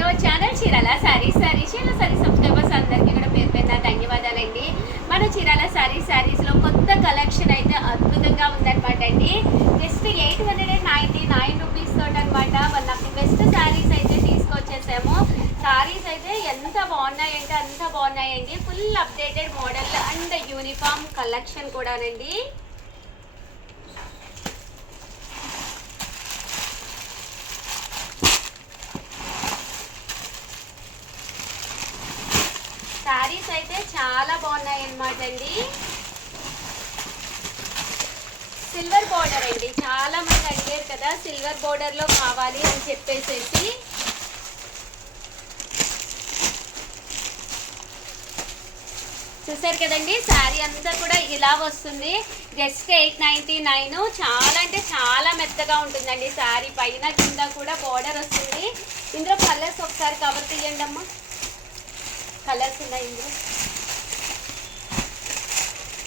To our channel Chirala sarees subscribers అందరికీ కూడా పేరు పేరున ధన్యవాదాలండి. మన చీరాల సారీస్లో కొత్త కలెక్షన్ అయితే అద్భుతంగా ఉందన్నమాట అండి. జస్ట్ 899 రూపీస్ తోటి అనమాట one of the best saris అయితే తీసుకొచ్చేసాము. సారీస్ అయితే ఎంత బాగున్నాయంటే అంత బాగున్నాయండి. Full updated model and uniform collection కూడానండి. సారీస్ అయితే చాలా బాగున్నాయి అన్నమాట అండి. సిల్వర్ బోర్డర్ అండి, చాలా మంది అడిగారు కదా సిల్వర్ బోర్డర్ లో కావాలి అని చెప్పేసేసి. చూసారు కదండి, శారీ అంతా కూడా ఇలా వస్తుంది. జస్ట్ 899. చాలా అంటే చాలా మెత్తగా ఉంటుందండి శారీ. పైన కింద కూడా బోర్డర్ వస్తుంది. ఇందులో కలర్స్ ఒకసారి కవర్ తీయండి అమ్మా. కలర్స్ ఉన్నాయి ఇందులో.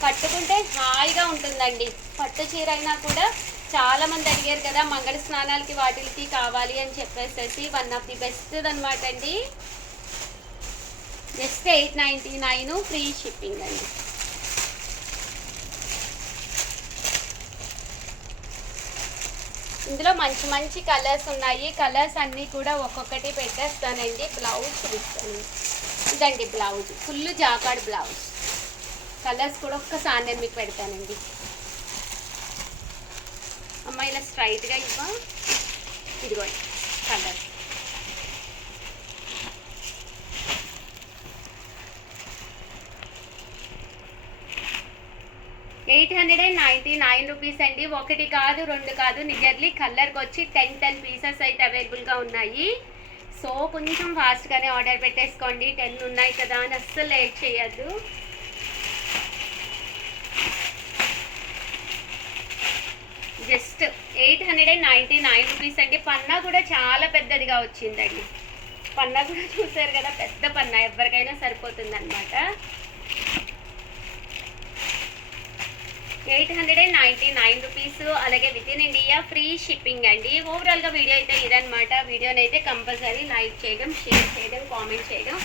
కట్టుకుంటే హాయిగా ఉంటుందండి. పట్టు చీర అయినా కూడా చాలా మంది అడిగారు కదా మంగళ స్నానాలకి వాటికి కావాలి అని చెప్పేసి వన్ ఆఫ్ ది బెస్ట్ అనమాట అండి. జస్ట్ 899 ఫ్రీ షిప్పింగ్ అండి. ఇందులో మంచి మంచి కలర్స్ ఉన్నాయి. కలర్స్ అన్నీ కూడా ఒక్కొక్కటి పెట్టేస్తానండి. బ్లౌజ్ చూపిస్తాను. ఇదండి blouse, full jacquard blouse. Colours కూడా ఒక్కసారి నేను మీకు పెడతానండి. అమ్మ ఇలా స్ట్రైట్గా ఇవ్వ. ఇదిగోండి కలర్. ₹899 అండి. ఒకటి కాదు రెండు కాదు, నిజర్లీ కలర్కి వచ్చి 10 పీసెస్ అయితే అవైలబుల్గా ఉన్నాయి. సో కొంచెం ఫాస్ట్గానే ఆర్డర్ పెట్టేసుకోండి. 10 ఉన్నాయి కదా అని అస్సలు లేట్ చేయొద్దు. జస్ట్ 899 రూపీస్ అండి. పన్నా కూడా చాలా పెద్దదిగా వచ్చిందండి. పన్నా కూడా చూసారు కదా, పెద్ద పన్నా, ఎవరికైనా సరిపోతుంది అనమాట. 899 రూపీస్. అలాగే with in India free shipping అండి. ఓవరాల్గా వీడియో అయితే ఇదనమాట. వీడియోని అయితే కంపల్సరీ లైక్ చేయడం, షేర్ చేయడం, కామెంట్ చేయడం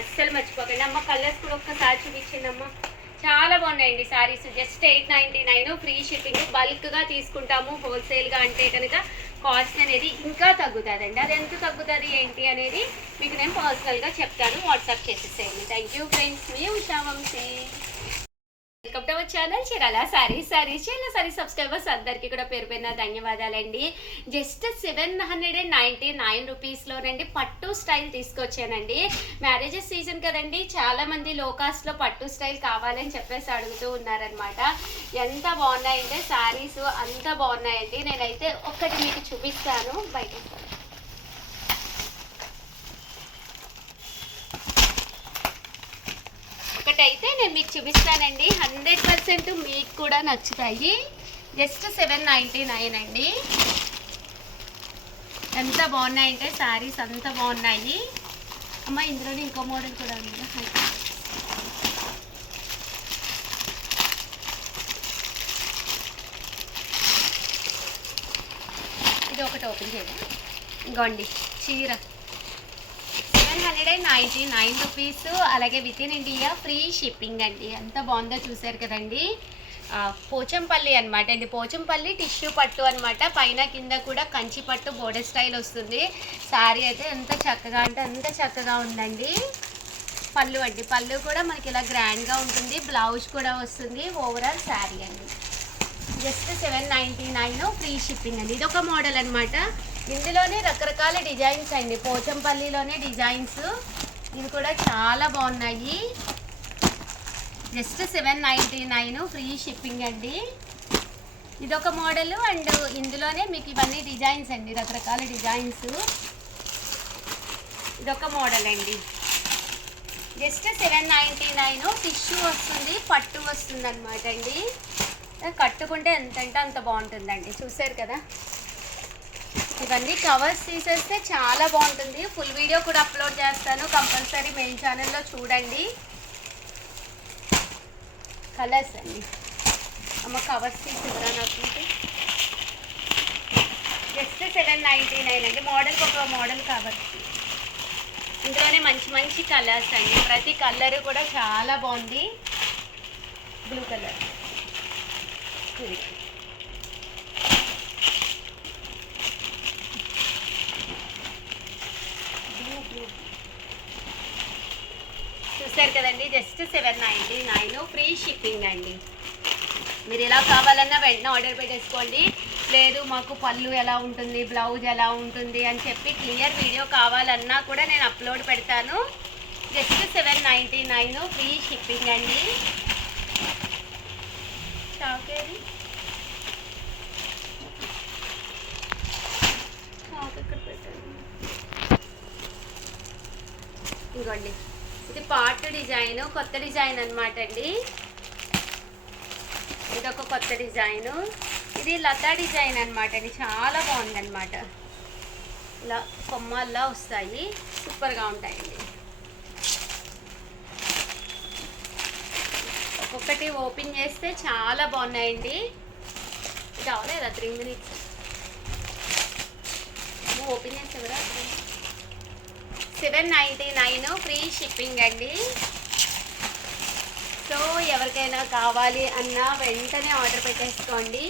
అస్సలు మర్చిపోకండి. అమ్మ కలర్స్ కూడా ఒక్కసారి చూపించిందమ్మా. చాలా బాగున్నాయండి సారీస్. Just 899 free shipping. బల్క్గా తీసుకుంటాము హోల్సేల్గా అంటే కనుక కాస్ట్ అనేది ఇంకా తగ్గుతుందండి. అది ఎంత తగ్గుతుంది ఏంటి అనేది మీకు నేను పర్సనల్గా చెప్తాను. వాట్సాప్ చేసేసేయండి. Thank you friends. మీ Usha Vamsi. Welcome to our channel Chirala sarees subscribers అందరికీ కూడా పేరు పేరున ధన్యవాదాలండి. జస్ట్ 799 రూపీస్లోనండి పట్టు స్టైల్ తీసుకొచ్చానండి. మ్యారేజెస్ సీజన్ కదండి, చాలా మంది లో కాస్ట్లో పట్టు స్టైల్ కావాలని చెప్పేసి అడుగుతూ ఉన్నారనమాట. ఎంత బాగున్నాయంటే సారీస్ అంత బాగున్నాయండి. నేనైతే ఒక్కటి మీకు చూపిస్తాను. బయట అయితే నేను మీకు చూపిస్తానండి. 100% మీకు కూడా నచ్చుతాయి. జస్ట్ 799 అండి. ఎంత బాగున్నాయంటే శారీస్ అంత బాగున్నాయి. అమ్మ ఇందులోనే ఇంకో మోడల్ కూడా ఉంది. ఇది ఒకటి ఓపెన్ చేద్దాం. ఇంకోండి చీర 799 రూపీస్. అలాగే with in India free shipping అండి. ఎంత బాగుందో చూసారు కదండి. పోచంపల్లి అనమాట అండి. పోచంపల్లి టిష్యూ పట్టు అనమాట. పైన కింద కూడా కంచి పట్టు బోర్డర్ స్టైల్ వస్తుంది. శారీ అయితే ఎంత చక్కగా అంటే అంత చక్కగా ఉందండి. పళ్ళు అండి, పళ్ళు కూడా మనకి ఇలా గ్రాండ్గా ఉంటుంది. బ్లౌజ్ కూడా వస్తుంది. ఓవరాల్ శారీ అండి. జస్ట్ 799 ఫ్రీ షిప్పింగ్ అండి. ఇది ఒక మోడల్ అనమాట. ఇందులోనే రకరకాల డిజైన్స్ అండి. పోచంపల్లిలోనే డిజైన్స్. ఇవి కూడా చాలా బాగున్నాయి. జస్ట్ 799 ఫ్రీ షిప్పింగ్ అండి. ఇదొక మోడల్. అండ్ ఇందులోనే మీకు ఇవన్నీ డిజైన్స్ అండి, రకరకాల డిజైన్స్. ఇదొక మోడల్ అండి. జస్ట్ 799. టిష్యూ వస్తుంది, పట్టు వస్తుంది అనమాట అండి. కట్టుకుంటే ఎంతంటే అంత బాగుంటుందండి. చూసారు కదా, ఇవన్నీ కవర్స్ తీసేస్తే చాలా బాగుంటుంది. ఫుల్ వీడియో కూడా అప్లోడ్ చేస్తాను, కంపల్సరీ మెయిన్ ఛానల్లో చూడండి. కలర్స్ అండి. అమ్మ కవర్స్ తీసుకురా నాకు. జస్ట్ 799 అండి. మోడల్కి ఒక మోడల్ కవర్స్. ఇందులోనే మంచి మంచి కలర్స్ అండి, ప్రతి కలర్ కూడా చాలా బాగుంది. బ్లూ కలర్, చూసారు కదండి. జస్ట్ 799 ఫ్రీ షిప్పింగ్ అండి. మీరు ఎలా కావాలన్నా వెంటనే ఆర్డర్ పెట్టేసుకోండి. లేదు మాకు పళ్ళు ఎలా ఉంటుంది, బ్లౌజ్ ఎలా ఉంటుంది అని చెప్పి క్లియర్ వీడియో కావాలన్నా కూడా నేను అప్లోడ్ పెడతాను. జస్ట్ 799 ఫ్రీ షిప్పింగ్ అండి. స్టాక్ ఏది, స్టాక్ ఇక్కడ పెట్టాను. ఇంకోండి, ఇది పార్ట్ డిజైన్, కొత్త డిజైన్ అనమాట అండి. ఇదొక కొత్త డిజైను. ఇది లతా డిజైన్ అనమాట అండి, చాలా బాగుందన్నమాట. ఇలా కొమ్మల్లా వస్తాయి, సూపర్గా ఉంటాయండి. ఒక్కొక్కటి ఓపెన్ చేస్తే చాలా బాగున్నాయండి. ఇది అవలేదా 3 minutes ఓపెన్ చేస్తే కదా. 799 ఫ్రీ షిప్పింగ్ అండి. సో ఎవరికైనా కావాలి అన్నా వెంటనే ఆర్డర్ పెట్టేసుకోండి.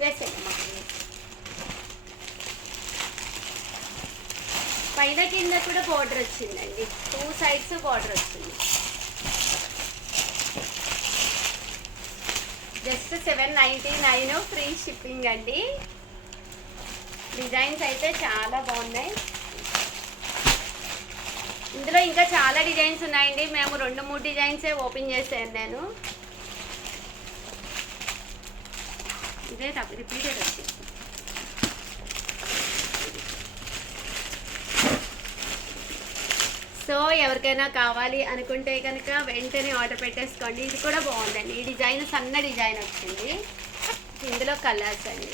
వేసేయండి, పైన కింద కూడా బార్డర్ వచ్చిందండి, 2 sides బార్డర్ వచ్చింది. జస్ట్ 799 ఫ్రీ షిప్పింగ్ అండి. డిజైన్స్ అయితే చాలా బాగున్నాయి. ఇందులో ఇంకా చాలా డిజైన్స్ ఉన్నాయండి. మేము 2-3 డిజైన్సే ఓపెన్ చేసాను నేను. ఇదే రిపీటెడ్ వచ్చింది. సో ఎవరికైనా కావాలి అనుకుంటే కనుక వెంటనే ఆర్డర్ పెట్టేసుకోండి. ఇది కూడా బాగుందండి, ఈ డిజైన్ సన్న డిజైన్ వచ్చింది. ఇందులో కలర్స్ అండి.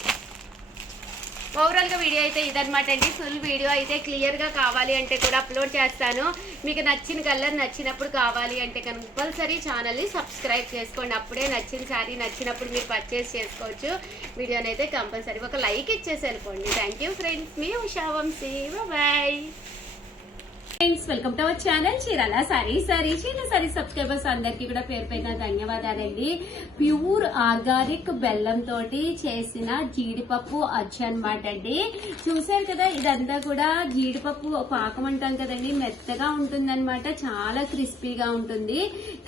ఓవరాల్గా వీడియో అయితే ఇదనమాట అండి. ఫుల్ వీడియో అయితే క్లియర్గా కావాలి అంటే కూడా అప్లోడ్ చేస్తాను. మీకు నచ్చిన కలర్ నచ్చినప్పుడు కావాలి అంటే కంపల్సరీ ఛానల్ని సబ్స్క్రైబ్ చేసుకోండి. అప్పుడే నచ్చిన శారీ నచ్చినప్పుడు మీరు పర్చేస్ చేసుకోవచ్చు. వీడియోని అయితే కంపల్సరీ ఒక లైక్ ఇచ్చేసి వెళ్ళిపోండి. థ్యాంక్ యూ ఫ్రెండ్స్, మీ Usha Vamsi, bye friends. Welcome to our channel Chirala sarees. Chirala sarees subscribers అందరికీ కూడా పేరు పైన ధన్యవాదాలండి. ప్యూర్ ఆర్గానిక్ బెల్లం తోటి చేసిన జీడిపప్పు అచ్చు అనమాట అండి. చూసారు కదా, ఇదంతా కూడా జీడిపప్పు పాకం అంటాం కదండి, మెత్తగా ఉంటుందన్నమాట, చాలా క్రిస్పీగా ఉంటుంది.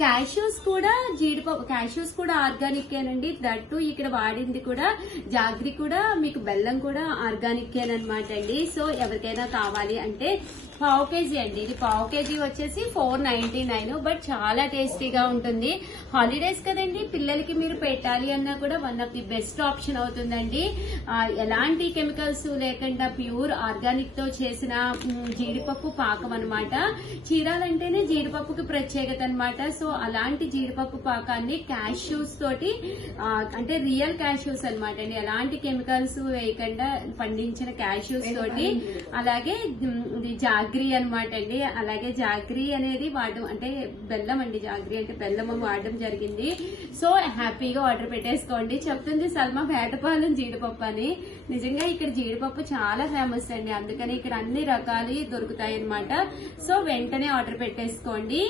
క్యాష్యూస్ కూడా జీడిపప్పు, క్యాష్యూస్ కూడా ఆర్గానికేనండి. దట్టు ఇక్కడ వాడింది కూడా జాగ్రి కూడా, మీకు బెల్లం కూడా ఆర్గానికేనమాట అండి. సో ఎవరికైనా కావాలి అంటే పావు కేజీ అండి, ఇది పావు కేజీ వచ్చేసి 499. బట్ చాలా టేస్టీగా ఉంటుంది. హాలిడేస్ కదండి, పిల్లలకి మీరు పెట్టాలి అన్నా కూడా one of the best option అవుతుందండి. ఎలాంటి కెమికల్స్ లేకుండా ప్యూర్ ఆర్గానిక్ తో చేసిన జీడిపప్పు పాకం అనమాట. చీరాలంటేనే జీడిపప్పుకి ప్రత్యేకత అనమాట. సో అలాంటి జీడిపప్పు పాకాన్ని క్యాష్యూస్ తోటి, అంటే రియల్ క్యాష్యూస్ అనమాట అండి, ఎలాంటి కెమికల్స్ వేయకుండా పండించిన క్యాష్యూస్ తోటి, అలాగే జాగ్రీ అనమాట అండి. అలాగే జాగ్రీ అనేది వాడడం, అంటే బెల్లం అండి, జాగ్రీ అంటే బెల్లం వాడడం జరిగింది. సో హ్యాపీగా ఆర్డర్ పెట్టేసుకోండి. చెప్తుంది సల్మా వేటపాలెం జీడిపప్పు అని. నిజంగా ఇక్కడ జీడిపప్పు చాలా ఫేమస్ అండి, అందుకని ఇక్కడ అన్ని రకాలు దొరుకుతాయి అనమాట. సో వెంటనే ఆర్డర్ పెట్టేసుకోండి.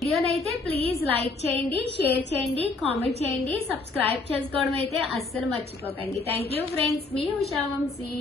వీడియోనైతే ప్లీజ్ లైక్ చేయండి, షేర్ చేయండి, కామెంట్ చేయండి, సబ్స్క్రైబ్ చేసుకోవడం అయితే అస్సలు మర్చిపోకండి. థ్యాంక్ యూ ఫ్రెండ్స్, మీ ఉషా వంశీ.